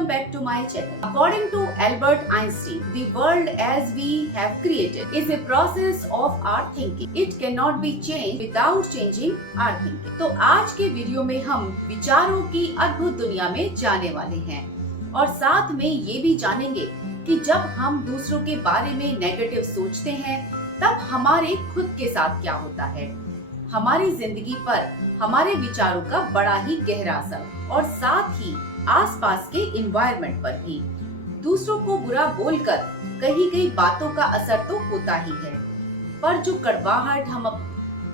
welcome back to my channel. According to Albert Einstein, the world as we have created is a process of our thinking. It cannot be changed without changing our thinking. तो आज के video में हम विचारों की अद्भुत दुनिया में जाने वाले हैं और साथ में ये भी जानेंगे कि जब हम दूसरों के बारे में नेगेटिव सोचते हैं तब हमारे खुद के साथ क्या होता है। हमारी जिंदगी पर हमारे विचारों का बड़ा ही गहरा असर और साथ ही आसपास के एनवायरनमेंट पर भी। दूसरों को बुरा बोलकर कही गई बातों का असर तो होता ही है, पर जो कड़वाहट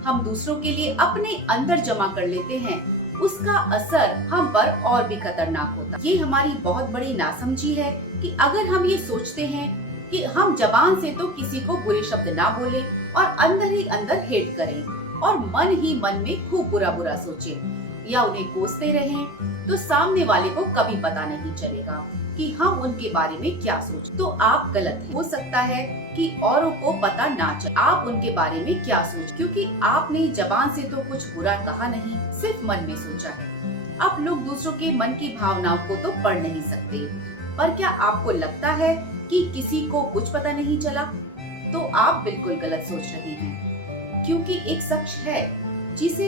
हम दूसरों के लिए अपने अंदर जमा कर लेते हैं उसका असर हम पर और भी खतरनाक होता है। ये हमारी बहुत बड़ी नासमझी है कि अगर हम ये सोचते हैं कि हम जबान से तो किसी को बुरे शब्द ना बोले और अंदर ही अंदर हेट करें और मन ही मन में खूब बुरा बुरा सोचें या उन्हें कोसते रहें, तो सामने वाले को कभी पता नहीं चलेगा कि हम उनके बारे में क्या सोच। तो आप गलत हैं। हो सकता है कि औरों को पता ना चले आप उनके बारे में क्या सोच, क्योंकि आपने जबान से तो कुछ बुरा कहा नहीं, सिर्फ मन में सोचा है। आप लोग दूसरों के मन की भावनाओं को तो पढ़ नहीं सकते, पर क्या आपको लगता है कि किसी को कुछ पता नहीं चला? तो आप बिल्कुल गलत सोच रहे हैं, क्योंकि एक शख्स है जिसे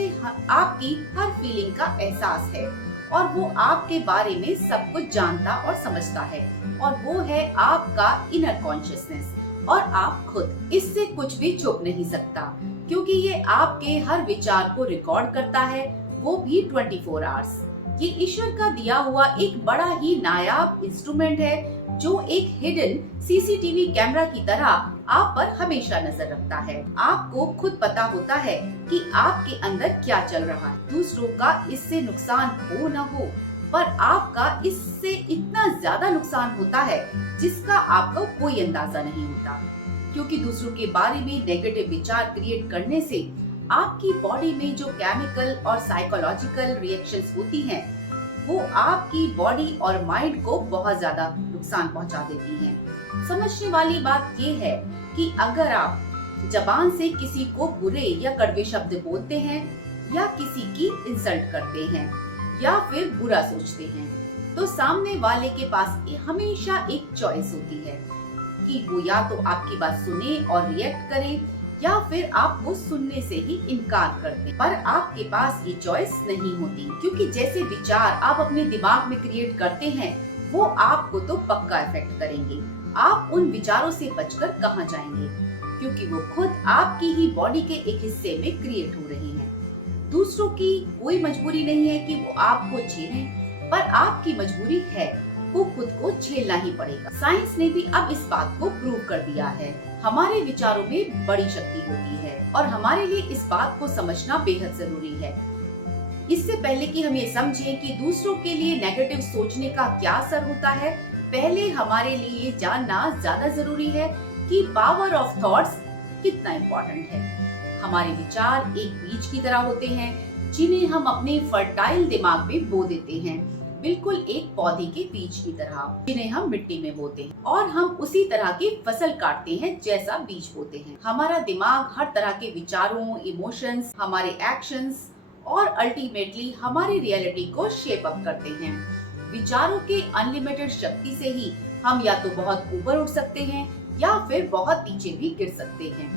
आपकी हर फीलिंग का एहसास है और वो आपके बारे में सब कुछ जानता और समझता है, और वो है आपका इनर कॉन्शियसनेस और आप खुद। इससे कुछ भी छुप नहीं सकता, क्योंकि ये आपके हर विचार को रिकॉर्ड करता है, वो भी 24 आवर्स। ये ईश्वर का दिया हुआ एक बड़ा ही नायाब इंस्ट्रूमेंट है जो एक हिडन सीसीटीवी कैमरा की तरह आप पर हमेशा नजर रखता है। आपको खुद पता होता है कि आपके अंदर क्या चल रहा है। दूसरों का इससे नुकसान हो न हो, पर आपका इससे इतना ज्यादा नुकसान होता है जिसका आपको कोई अंदाजा नहीं होता, क्योंकि दूसरों के बारे में नेगेटिव विचार क्रिएट करने से आपकी बॉडी में जो केमिकल और साइकोलॉजिकल रिएक्शंस होती हैं, वो आपकी बॉडी और माइंड को बहुत ज्यादा नुकसान पहुंचा देती हैं। समझने वाली बात ये है कि अगर आप जबान से किसी को बुरे या कड़वे शब्द बोलते हैं या किसी की इंसल्ट करते हैं या फिर बुरा सोचते हैं, तो सामने वाले के पास हमेशा एक चॉइस होती है कि वो या तो आपकी बात सुने और रिएक्ट करे या फिर आपको सुनने से ही इनकार कर दे। पर आपके पास ये चॉइस नहीं होती, क्योंकि जैसे विचार आप अपने दिमाग में क्रिएट करते हैं वो आपको तो पक्का इफेक्ट करेंगे। आप उन विचारों से बचकर कहाँ जाएंगे, क्योंकि वो खुद आपकी ही बॉडी के एक हिस्से में क्रिएट हो रहे हैं। दूसरों की कोई मजबूरी नहीं है कि वो आपको झेलें, पर आपकी मजबूरी है वो खुद को झेलना ही पड़ेगा। साइंस ने भी अब इस बात को प्रूव कर दिया है। हमारे विचारों में बड़ी शक्ति होती है और हमारे लिए इस बात को समझना बेहद जरूरी है। इससे पहले कि हम ये समझें कि दूसरों के लिए नेगेटिव सोचने का क्या असर होता है, पहले हमारे लिए ये जानना ज्यादा जरूरी है कि पावर ऑफ थॉट्स कितना इम्पोर्टेंट है। हमारे विचार एक बीज की तरह होते हैं जिन्हें हम अपने फर्टाइल दिमाग में बो देते हैं, बिल्कुल एक पौधे के बीज की तरह जिन्हें हम मिट्टी में बोते हैं, और हम उसी तरह की फसल काटते हैं जैसा बीज बोते हैं। हमारा दिमाग हर तरह के विचारों, इमोशंस, हमारे एक्शंस और अल्टीमेटली हमारी रियलिटी को शेप अप करते हैं। विचारों के अनलिमिटेड शक्ति से ही हम या तो बहुत ऊपर उठ सकते हैं या फिर बहुत नीचे भी गिर सकते हैं।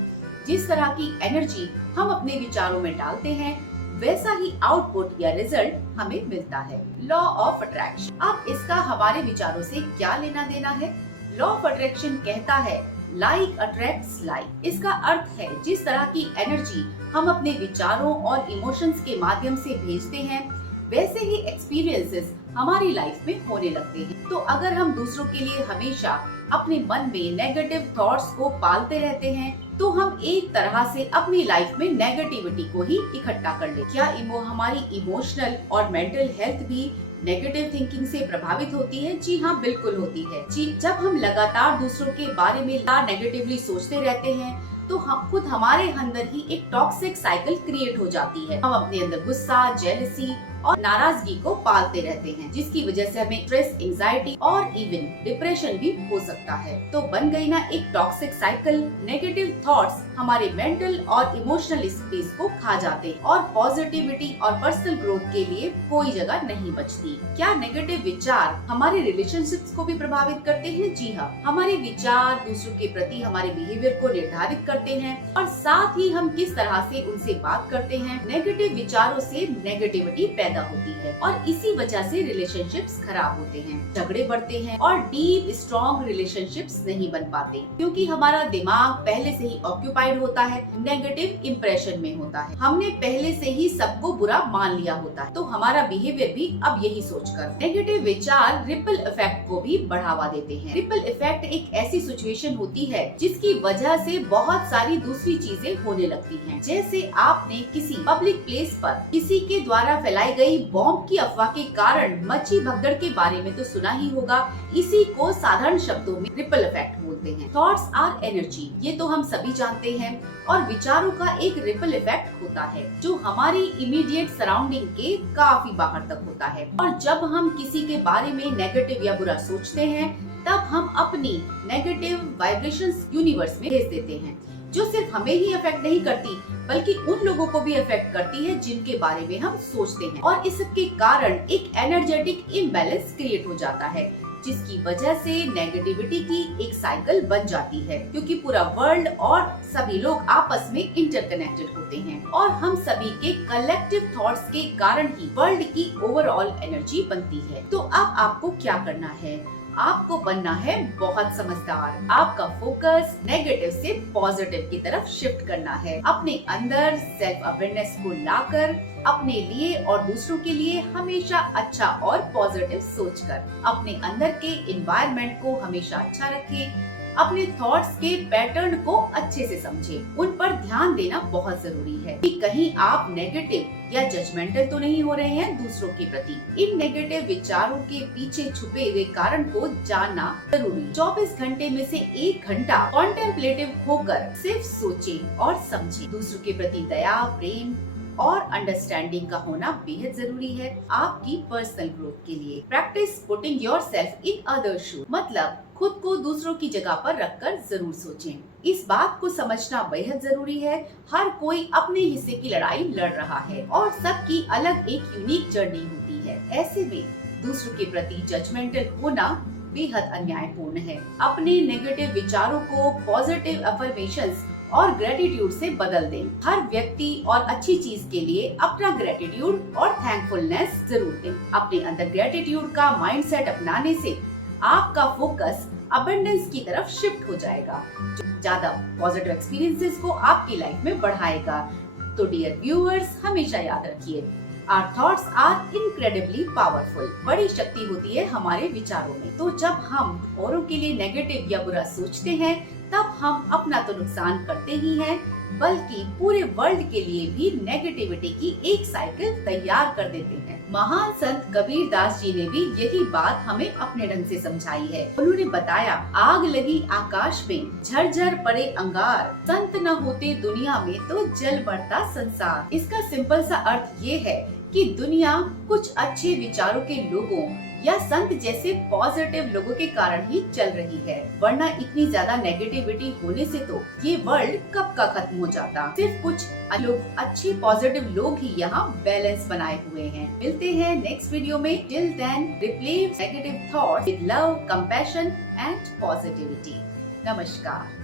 जिस तरह की एनर्जी हम अपने विचारों में डालते हैं, वैसा ही आउटपुट या रिजल्ट हमें मिलता है। Law of attraction. अब इसका हमारे विचारों से क्या लेना देना है? लॉ ऑफ अट्रैक्शन कहता है लाइक अट्रैक्ट्स लाइक। इसका अर्थ है जिस तरह की एनर्जी हम अपने विचारों और इमोशंस के माध्यम से भेजते हैं, वैसे ही एक्सपीरियंसेस हमारी लाइफ में होने लगते हैं। तो अगर हम दूसरों के लिए हमेशा अपने मन में नेगेटिव थॉट्स को पालते रहते हैं, तो हम एक तरह से अपनी लाइफ में नेगेटिविटी को ही इकट्ठा कर ले। क्या हमारी इमोशनल और मेंटल हेल्थ भी नेगेटिव थिंकिंग से प्रभावित होती है? जी हाँ, बिल्कुल होती है। जी, जब हम लगातार दूसरों के बारे में नेगेटिवली सोचते रहते हैं तो हम खुद हमारे अंदर ही एक टॉक्सिक साइकिल क्रिएट हो जाती है। हम अपने अंदर गुस्सा, जेलसी और नाराजगी को पालते रहते हैं, जिसकी वजह से हमें स्ट्रेस, एंजाइटी और इवन डिप्रेशन भी हो सकता है। तो बन गई ना एक टॉक्सिक साइकिल। नेगेटिव थॉट्स हमारे मेंटल और इमोशनल स्पेस को खा जाते हैं और पॉजिटिविटी और पर्सनल ग्रोथ के लिए कोई जगह नहीं बचती। क्या नेगेटिव विचार हमारे रिलेशनशिप्स को भी प्रभावित करते हैं? जी हाँ, हमारे विचार दूसरों के प्रति हमारे बिहेवियर को निर्धारित करते हैं और साथ ही हम किस तरह से उनसे बात करते हैं। नेगेटिव विचारों से नेगेटिविटी पैदा होती है और इसी वजह से रिलेशनशिप्स खराब होते हैं, झगड़े बढ़ते हैं और डीप स्ट्रॉन्ग रिलेशनशिप्स नहीं बन पाते, क्योंकि हमारा दिमाग पहले से ही ऑक्यूपाइड होता है, नेगेटिव इम्प्रेशन में होता है। हमने पहले से ही सबको बुरा मान लिया होता है, तो हमारा बिहेवियर भी अब यही सोचकर। नेगेटिव विचार रिपल इफेक्ट को भी बढ़ावा देते हैं। रिपल इफेक्ट एक ऐसी सिचुएशन होती है जिसकी वजह से बहुत सारी दूसरी चीजें होने लगती हैं। जैसे आपने किसी पब्लिक प्लेस पर किसी के द्वारा फैलाई गई बॉम्ब की अफवाह के कारण मची भगदड़ के बारे में तो सुना ही होगा। इसी को साधारण शब्दों में रिपल इफेक्ट बोलते हैं। थॉट्स आर एनर्जी, ये तो हम सभी जानते हैं, और विचारों का एक रिपल इफेक्ट होता है जो हमारी इमीडिएट सराउंडिंग के काफी बाहर तक होता है। और जब हम किसी के बारे में नेगेटिव या बुरा सोचते हैं, तब हम अपनी नेगेटिव वाइब्रेशंस यूनिवर्स में भेज देते हैं, जो सिर्फ हमें ही अफेक्ट नहीं करती बल्कि उन लोगों को भी अफेक्ट करती है जिनके बारे में हम सोचते हैं। और इसके कारण एक एनर्जेटिक इम्बैलेंस क्रिएट हो जाता है, जिसकी वजह से नेगेटिविटी की एक साइकिल बन जाती है, क्योंकि पूरा वर्ल्ड और सभी लोग आपस में इंटरकनेक्टेड होते हैं और हम सभी के कलेक्टिव थॉट्स के कारण ही वर्ल्ड की ओवरऑल एनर्जी बनती है। तो अब आपको क्या करना है? आपको बनना है बहुत समझदार। आपका फोकस नेगेटिव से पॉजिटिव की तरफ शिफ्ट करना है। अपने अंदर सेल्फ अवेयरनेस को लाकर अपने लिए और दूसरों के लिए हमेशा अच्छा और पॉजिटिव सोचकर अपने अंदर के एनवायरनमेंट को हमेशा अच्छा रखें। अपने थॉट्स के पैटर्न को अच्छे से समझें। उन पर ध्यान देना बहुत जरूरी है कि कहीं आप नेगेटिव या जजमेंटल तो नहीं हो रहे हैं दूसरों के प्रति। इन नेगेटिव विचारों के पीछे छुपे हुए कारण को जानना जरूरी। 24 घंटे में से 1 घंटा कॉन्टेम्पलेटिव होकर सिर्फ सोचें और समझें। दूसरों के प्रति दया, प्रेम और अंडरस्टैंडिंग का होना बेहद जरूरी है आपकी पर्सनल ग्रोथ के लिए। Practice putting yourself in other shoes, मतलब खुद को दूसरों की जगह पर रखकर जरूर सोचें। इस बात को समझना बेहद जरूरी है, हर कोई अपने हिस्से की लड़ाई लड़ रहा है और सबकी अलग एक यूनिक जर्नी होती है। ऐसे में दूसरों के प्रति जजमेंटल होना बेहद अन्यायपूर्ण है। अपने नेगेटिव विचारों को पॉजिटिव अफर्मेशंस और ग्रेटिट्यूड से बदल दें। हर व्यक्ति और अच्छी चीज के लिए अपना ग्रेटिट्यूड और थैंकफुलनेस जरूर दें। अपने अंदर ग्रेटिट्यूड का माइंडसेट अपनाने से आपका फोकस अबंडेंस की तरफ शिफ्ट हो जाएगा, जो ज्यादा पॉजिटिव एक्सपीरियंसेस को आपकी लाइफ में बढ़ाएगा। तो डियर व्यूअर्स, हमेशा याद रखिए, Our thoughts are incredibly powerful। बड़ी शक्ति होती है हमारे विचारों में। तो जब हम औरों के लिए नेगेटिव या बुरा सोचते हैं, तब हम अपना तो नुकसान करते ही हैं, बल्कि पूरे वर्ल्ड के लिए भी नेगेटिविटी की एक साइकिल तैयार कर देते हैं। महान संत कबीर दास जी ने भी यही बात हमें अपने ढंग से समझाई है। उन्होंने बताया, आग लगी आकाश में, झरझर पड़े अंगार, संत न होते दुनिया में तो जल बढ़ता संसार। इसका सिंपल सा अर्थ ये है कि दुनिया कुछ अच्छे विचारों के लोगों या संत जैसे पॉजिटिव लोगों के कारण ही चल रही है, वरना इतनी ज्यादा नेगेटिविटी होने से तो ये वर्ल्ड कब का खत्म हो जाता। सिर्फ कुछ लोग, अच्छे पॉजिटिव लोग ही यहाँ बैलेंस बनाए हुए हैं। मिलते हैं नेक्स्ट वीडियो में। Till then, replace negative thoughts with love, compassion and positivity. नमस्कार।